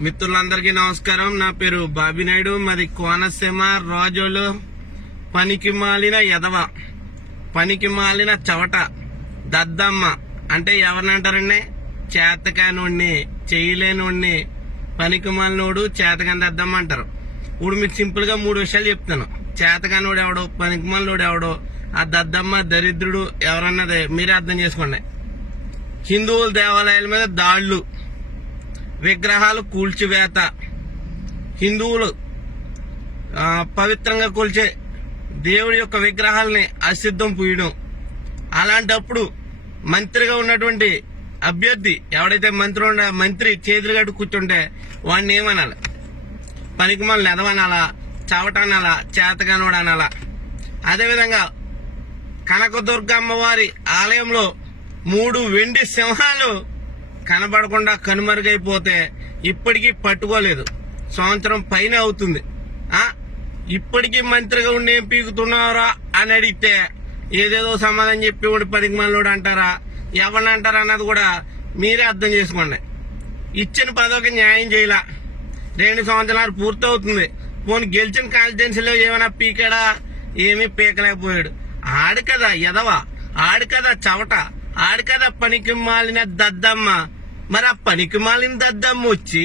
మిత్రులందరికీ నమస్కారం. నా పేరు బాబినాయుడు మాది కోనసీమ రాజోలు పనికి మాలిన ఎదవ పనికి మాలిన చవట దద్దమ్మ అంటే ఎవరినంటారండి? చేతకానోడిని చేయలేనోడిని పనికి మాలినోడు చేతకాని దద్దమ్మ అంటారు. ఇప్పుడు మీకు సింపుల్గా మూడు విషయాలు చెప్తాను. చేతకానోడు ఎవడో పనికి మాలినోడు ఎవడో ఆ దద్దమ్మ దరిద్రుడు ఎవరన్నది మీరే అర్థం చేసుకోండి. హిందువుల దేవాలయాల మీద దాళ్ళు విగ్రహాలు కూల్చివేత. హిందువులు పవిత్రంగా కూల్చే దేవుడి యొక్క విగ్రహాలని అసిద్ధం పూయడం. అలాంటప్పుడు మంత్రిగా ఉన్నటువంటి అభ్యర్థి ఎవడైతే మంత్రి ఉన్న మంత్రి చేతులు కట్టు కూర్చుంటే వాడిని ఏమనాలి? పనికి మనల్ని ఎదవనాలా? చవటనాలా? చేతగానోడు అనాలా అదేవిధంగా కనకదుర్గ అమ్మవారి ఆలయంలో మూడు వెండి సింహాలు కనబడకుండా కనుమరుగైపోతే ఇప్పటికీ పట్టుకోలేదు. సంవత్సరం పైన అవుతుంది. ఆ? ఇప్పటికీ మంత్రిగా ఉండి ఏం పీకుతున్నారా అని అడిగితే ఏదేదో సమాధానం చెప్పి కూడా పనికి మనలోడు అంటారా? ఎవరిని అంటారా అన్నది కూడా మీరే అర్థం చేసుకోండి. ఇచ్చిన పదవికి న్యాయం చేయాల? రెండు సంవత్సరాలు పూర్తవుతుంది. పోనీ గెలిచిన కాన్స్టిట్యున్సీలో ఏమైనా పీకాడా? ఏమీ పీకలేకపోయాడు. ఆడు కదా ఎదవ. ఆడు కదా చవట. ఆడు కదా పనికి మాలిన దద్దమ్మ. మరి ఆ పనికి మాలిన దద్దమ్మ వచ్చి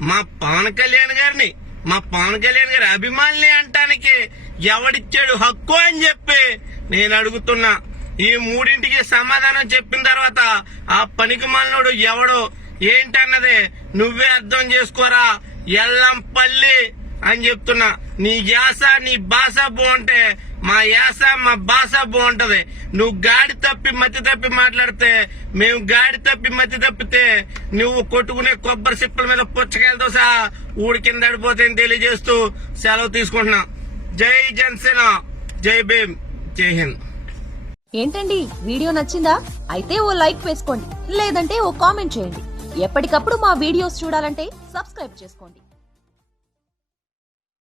మా పవన్ కళ్యాణ్ గారిని మా పవన్ కళ్యాణ్ గారి అభిమానులు అంటానికి ఎవడిచ్చాడు హక్కు అని చెప్పి నేను అడుగుతున్నా. ఈ మూడింటికి సమాధానం చెప్పిన తర్వాత ఆ పనికి మాలినోడు ఎవడు ఏంటన్నదే నువ్వే అర్థం చేసుకోరా. ఎల్లంపల్లి అని చెప్తున్నా. నీ యాస నీ భాష బాగుంటే మా యాస మా భాష బాగుంటది. నువ్వు గాడి తప్పి మతి తప్పి మాట్లాడితే మేము గాడి తప్పి మతి తప్పితే నువ్వు కొట్టుకునే కొబ్బరి సిప్పల మీద పుచ్చకాయలతో సహా ఊడి కింద పడిపోతే తెలియజేస్తూ సెలవు తీసుకుంటున్నా. జై జనసేన జై భీమ్ జై హింద్. ఏంటండి వీడియో నచ్చిందా? అయితే ఓ లైక్ వేసుకోండి లేదంటే ఓ కామెంట్ చేయండి. ఎప్పటికప్పుడు మా వీడియోస్ చూడాలంటే సబ్స్క్రైబ్ చేసుకోండి.